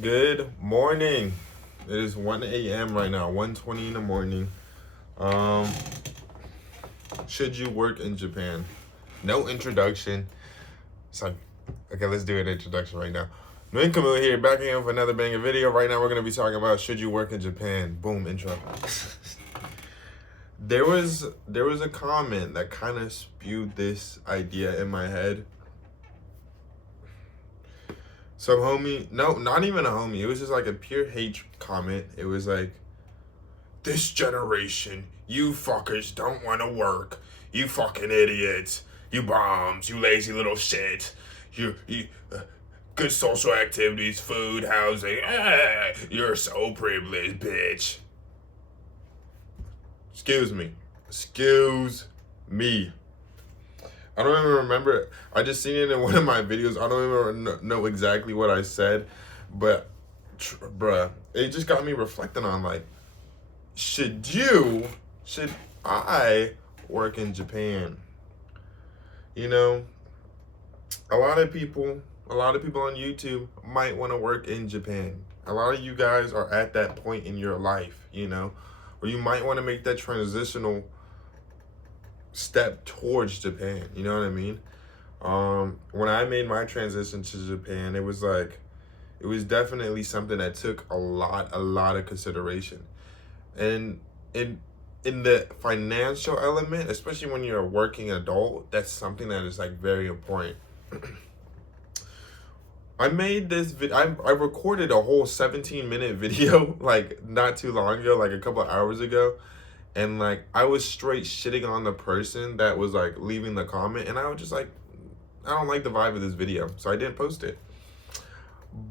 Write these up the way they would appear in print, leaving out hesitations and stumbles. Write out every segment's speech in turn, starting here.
Good morning. It is 1 a.m. right now, 1:20 in the morning. Um, should you work in Japan? No introduction. So, okay, let's do an introduction right now. Nguyen Camille here, back again with another banger video. Right now, we're going to be talking about should you work in Japan? Boom, intro. There was a comment that kind of spewed this idea in my head. Some homie, no, not even a homie. It was just like a pure hate comment. It was like, this generation, you fuckers don't want to work. You fucking idiots. You bombs. You lazy little shit. You good social activities, food, housing. You're so privileged, bitch. Excuse me. Excuse me. I don't even remember. I just seen it in one of my videos. I don't even know exactly what I said, but bruh, it just got me reflecting on like, should I work in Japan? You know, a lot of people, a lot of people on YouTube might want to work in Japan. A lot of you guys are at that point in your life, where you might want to make that transitional step towards Japan. You know what I mean? When I made my transition to Japan, it was definitely something that took a lot of consideration. And in the financial element, especially when you're a working adult, that's something that is like very important. I made this I recorded a whole 17-minute video like not too long ago, like a couple of hours ago, and like I was straight shitting on the person that was like leaving the comment, and I was just like, I don't like the vibe of this video, so I didn't post it.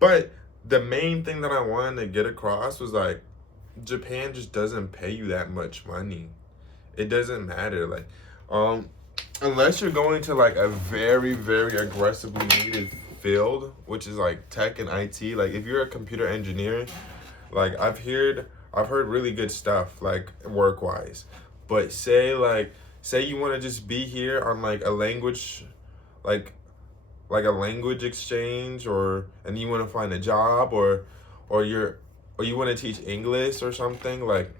But the main thing that I wanted to get across was like, Japan just doesn't pay you that much money. It doesn't matter. Like, unless you're going to like a very, very aggressively needed field, which is like tech and IT. Like, if you're a computer engineer, like I've heard really good stuff, like work wise. But say you want to just be here on like a language, like a language exchange, and you want to find a job, or you're or you want to teach English or something, like,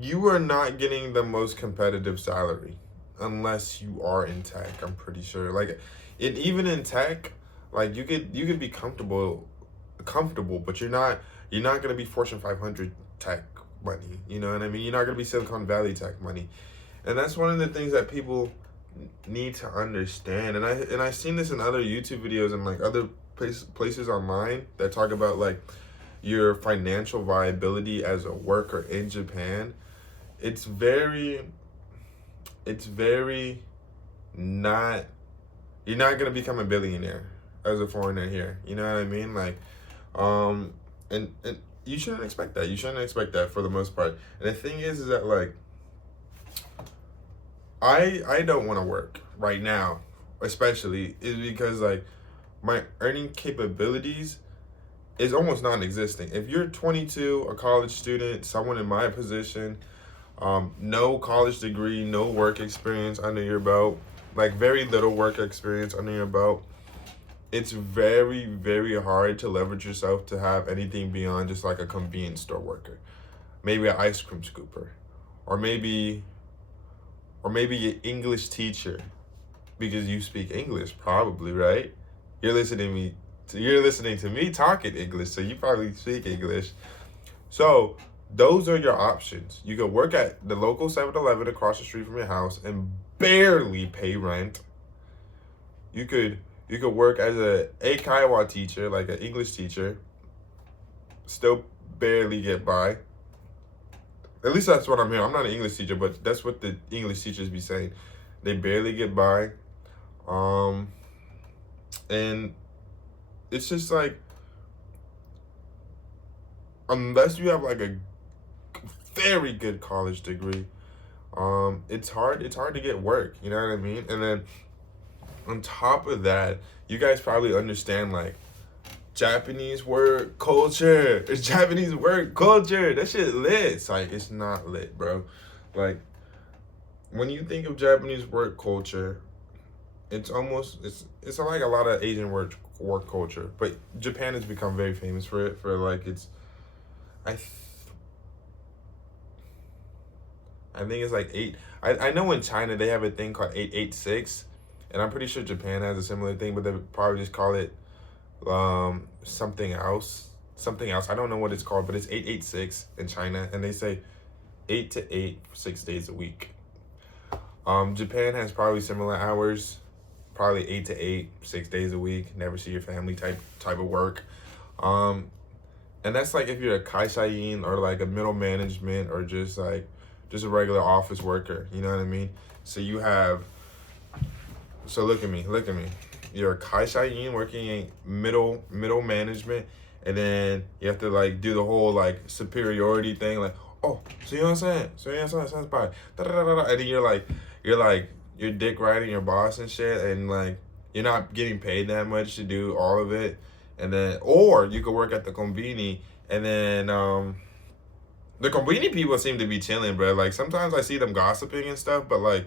you are not getting the most competitive salary unless you are in tech. I'm pretty sure. Like, even in tech, like you could be comfortable, but you're not gonna be Fortune 500 tech money. You know what I mean? You're not gonna be Silicon Valley tech money, and that's one of the things that people need to understand. And I seen this in other YouTube videos and like other places online that talk about like your financial viability as a worker in Japan. It's very not, you're not gonna become a billionaire as a foreigner here. You know what I mean? Like, and you shouldn't expect that. You shouldn't expect that for the most part. And the thing is that like, I don't want to work right now, especially is because like my earning capabilities is almost non-existent. If you're 22, a college student, someone in my position, no college degree, no work experience under your belt, like very little work experience under your belt, it's very, very hard to leverage yourself to have anything beyond just like a convenience store worker, maybe an ice cream scooper, or maybe an English teacher, because you speak English, probably, right? You're listening to me talking English, so you probably speak English. So those are your options. You could work at the local 7-Eleven across the street from your house and barely pay rent. You could work as a Eikaiwa teacher, like an English teacher, still barely get by. At least that's what I'm hearing. I'm not an English teacher, but that's what the English teachers be saying. They barely get by. And it's just like, unless you have like a very good college degree, it's hard to get work. You know what I mean? And then on top of that, you guys probably understand like Japanese work culture. It's Japanese work culture. That shit lit. It's like, it's not lit, bro. Like, when you think of Japanese work culture, it's like a lot of Asian work culture, but Japan has become very famous for it. For like it's I th- I think it's like eight. I know in China they have a thing called 886, and I'm pretty sure Japan has a similar thing, but they would probably just call it something else. Something else. I don't know what it's called, but it's 886 in China, and they say 8 to 8 for 6 days a week. Japan has probably similar hours, probably 8 to 8, 6 days a week. Never see your family type of work. Um, and that's like if you're a kaishain or like a middle management or just a regular office worker. You know what I mean? So you have. So look at me. You're a kaishain working in middle management, and then you have to like do the whole like superiority thing, like, oh, so you know what I'm saying? So you know what I'm saying? Bye. And then you're dick riding your boss and shit, and like you're not getting paid that much to do all of it, and then or you could work at the conveni, and then the conveni people seem to be chilling, bro. Like sometimes I see them gossiping and stuff, but like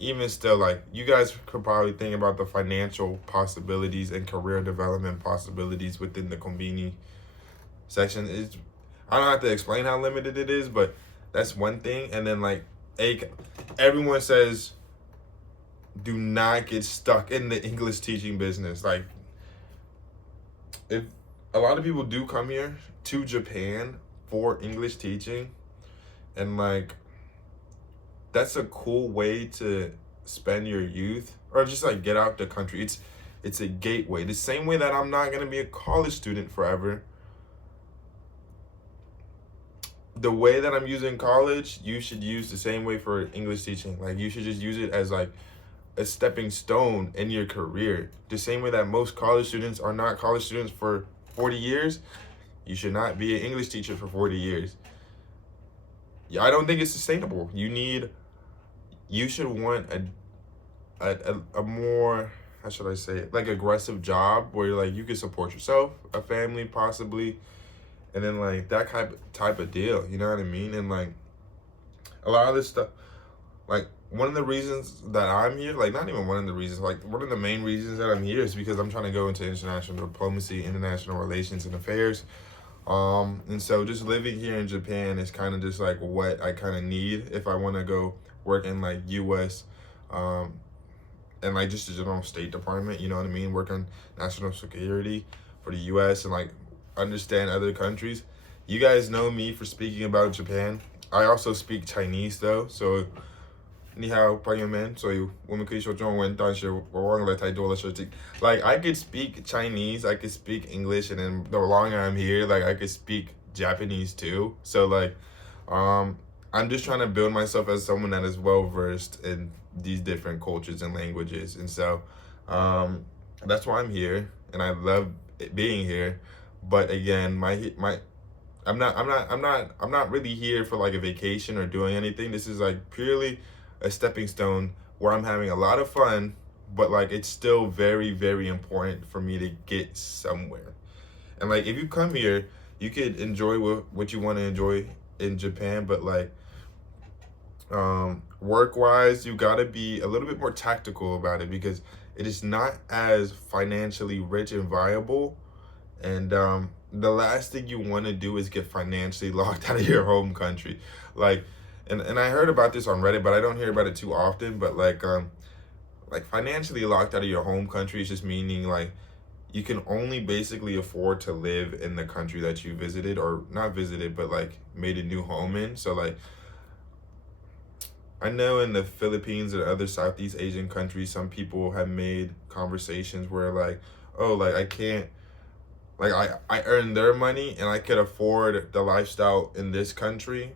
even still, like you guys could probably think about the financial possibilities and career development possibilities within the conveni section. Is I don't have to explain how limited it is, but that's one thing. And then like everyone says do not get stuck in the English teaching business. Like if a lot of people do come here to Japan for English teaching, and like that's a cool way to spend your youth or just like get out the country. It's a gateway. The same way that I'm not gonna be a college student forever. The way that I'm using college, you should use the same way for English teaching. Like you should just use it as like a stepping stone in your career. The same way that most college students are not college students for 40 years, you should not be an English teacher for 40 years. Yeah, I don't think it's sustainable. You should want a more, how should I say it, like aggressive job where you're like you can support yourself, a family possibly, and then like that type of deal. You know what I mean? And like a lot of this stuff, like one of the reasons that I'm here, like not even one of the reasons, like one of the main reasons that I'm here is because I'm trying to go into international diplomacy, international relations and affairs. And so just living here in Japan is kind of just like what I kind of need if I want to go work in like U.S. And like just the general State Department, you know what I mean? Work on national security for the U.S. and like understand other countries. You guys know me for speaking about Japan. I also speak Chinese though, so 你好，朋友们，所以我们可以说中文，但是我忘了太多的事情。Like I could speak Chinese, I could speak English, and then the longer I'm here, like I could speak Japanese too. So like, I'm just trying to build myself as someone that is well versed in these different cultures and languages, and so, that's why I'm here, and I love being here. But again, I'm not really here for like a vacation or doing anything. This is like purely a stepping stone where I'm having a lot of fun, but like it's still very, very important for me to get somewhere. And like if you come here, you could enjoy what you want to enjoy in Japan, but like work wise, you gotta be a little bit more tactical about it because it is not as financially rich and viable. And the last thing you want to do is get financially locked out of your home country. Like, and I heard about this on Reddit, but I don't hear about it too often. But like financially locked out of your home country is just meaning like you can only basically afford to live in the country that you visited or not visited, but like made a new home in. So like I know in the Philippines and other Southeast Asian countries, some people have made conversations where like, oh, like I can't, like I earn their money and I could afford the lifestyle in this country,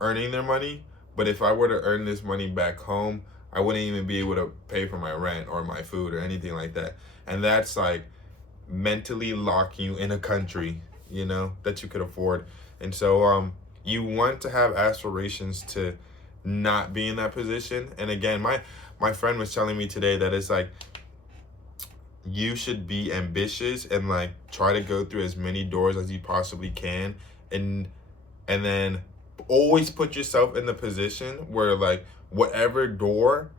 earning their money. But if I were to earn this money back home, I wouldn't even be able to pay for my rent or my food or anything like that. And that's like mentally locking you in a country, you know, that you could afford. And so you want to have aspirations to not be in that position. And again, my friend was telling me today that it's like you should be ambitious and like try to go through as many doors as you possibly can, and then always put yourself in the position where like whatever door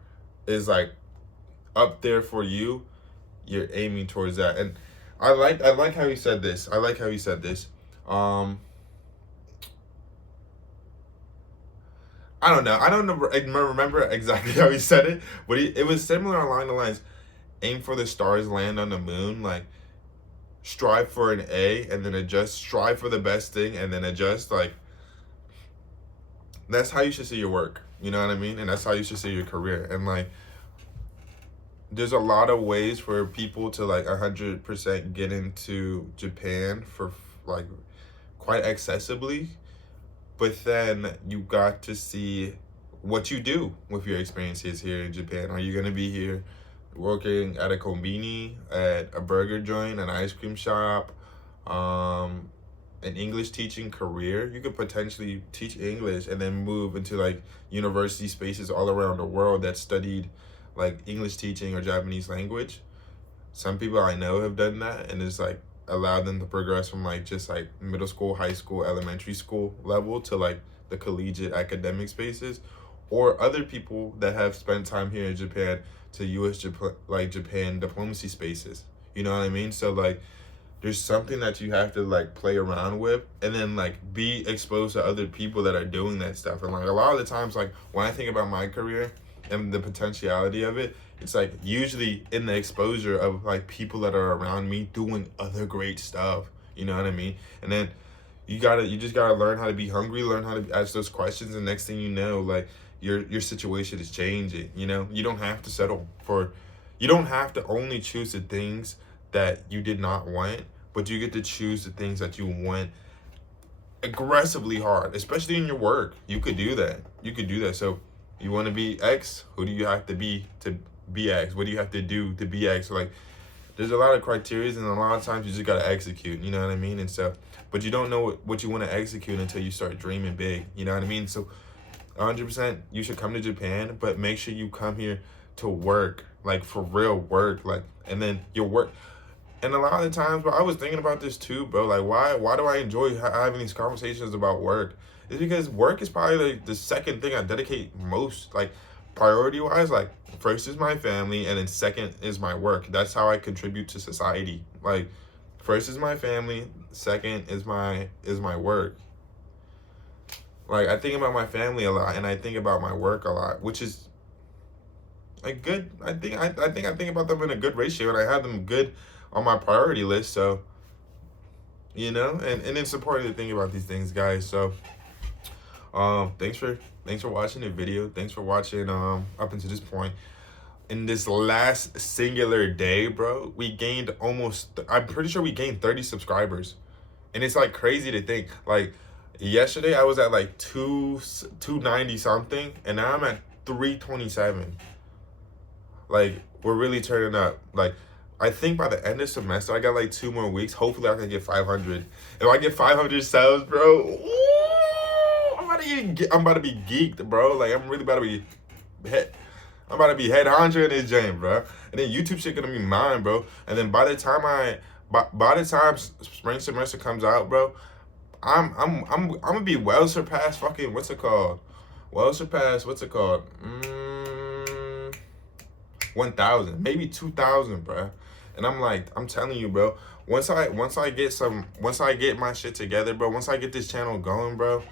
is like up there for you, you're aiming towards that. And I like how you said this. I like how you said this. Um, I don't know. I don't know. I remember exactly how he said it, but it was similar along the lines. Aim for the stars, land on the moon. Like strive for an A, and then adjust. Strive for the best thing, and then adjust. Like that's how you should see your work. You know what I mean? And that's how you should see your career. And like, there's a lot of ways for people to like 100% get into Japan for like quite accessibly, but then you got to see what you do with your experiences here in Japan. Are you gonna be here working at a konbini, at a burger joint, an ice cream shop, an English teaching career? You could potentially teach English and then move into like university spaces all around the world that studied like English teaching or Japanese language. Some people I know have done that, and it's like allowed them to progress from like just like middle school, high school, elementary school level to like the collegiate academic spaces, or other people that have spent time here in Japan to Japan diplomacy spaces. You know what I mean? So like there's something that you have to like play around with, and then like be exposed to other people that are doing that stuff. And like a lot of the times, like when I think about my career and the potentiality of it, it's like usually in the exposure of like people that are around me doing other great stuff. You know what I mean? And then you just gotta learn how to be hungry, learn how to ask those questions, and next thing you know, like your situation is changing. You know, you don't have to settle for, you don't have to only choose the things that you did not want, but you get to choose the things that you want aggressively hard, especially in your work. You could do that. You could do that. So you want to be X, who do you have to be X? What do you have to do to be X? Like there's a lot of criteria, and a lot of times you just gotta execute, you know what I mean? And so, but you don't know what you want to execute until you start dreaming big, you know what I mean? So 100% you should come to Japan, but make sure you come here to work, like for real work, like, and then your work. And a lot of the times, but I was thinking about this too, bro. Like, why do I enjoy having these conversations about work? It's because work is probably like the second thing I dedicate most, like priority wise. Like, first is my family, and then second is my work. That's how I contribute to society. Like, first is my family, second is my work. Like, I think about my family a lot, and I think about my work a lot, which is like good. I think about them in a good ratio, and I have them good on my priority list. So, you know, and it's important to think about these things, guys. So thanks for watching the video. Thanks for watching up until this point. In this last singular day, bro, we gained I'm pretty sure we gained 30 subscribers. And it's like crazy to think, like yesterday I was at like 290 something, and now I'm at 327. Like we're really turning up. Like I think by the end of semester, I got like 2 more weeks. Hopefully, I can get 500. If I get 500 subs, bro, ooh, I'm about to be geeked, bro. Like I'm really about to be I'm about to be head honcho in this game, bro. And then YouTube shit gonna be mine, bro. And then by the time spring semester comes out, bro, I'm gonna be well surpassed. Fucking what's it called? Well surpassed. What's it called? 1,000, maybe 2,000, bro. And I'm telling you, bro. Once I get my shit together, bro. Once I get this channel going, bro.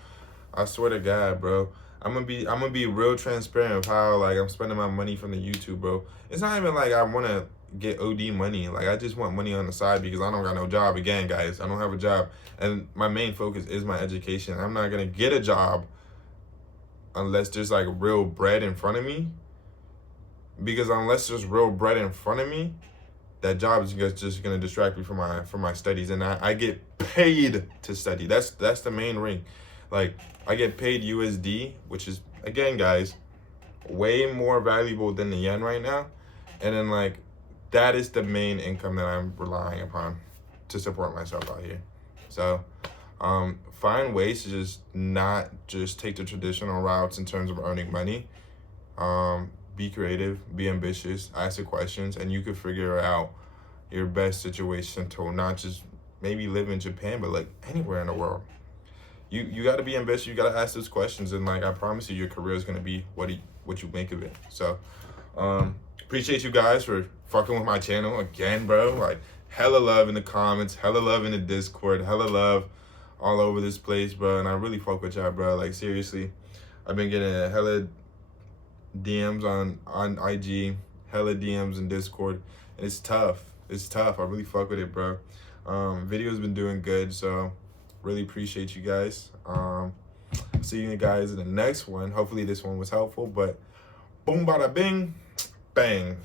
I swear to God, bro. I'm gonna be real transparent of how like I'm spending my money from the YouTube, bro. It's not even like I wanna get OD money. Like I just want money on the side because I don't got no job. Again, guys, I don't have a job, and my main focus is my education. I'm not gonna get a job unless there's like real bread in front of me. Because unless there's real bread in front of me, that job is just gonna distract me from my studies, and I get paid to study. That's the main ring. Like I get paid USD, which is again, guys, way more valuable than the yen right now, and then like that is the main income that I'm relying upon to support myself out here. So find ways to just not just take the traditional routes in terms of earning money. Be creative, be ambitious, ask the questions, and you can figure out your best situation to not just maybe live in Japan, but like anywhere in the world. You got to be ambitious. You got to ask those questions, and like I promise you, your career is gonna be what you make of it. So, appreciate you guys for fucking with my channel again, bro. Like, hella love in the comments, hella love in the Discord, hella love all over this place, bro. And I really fuck with y'all, bro. Like, seriously, I've been getting a hella DMs on IG, hella DMs in Discord, and it's tough. It's tough. I really fuck with it, bro. Video's been doing good, so really appreciate you guys. See you guys in the next one. Hopefully this one was helpful, but boom, bada bing, bang.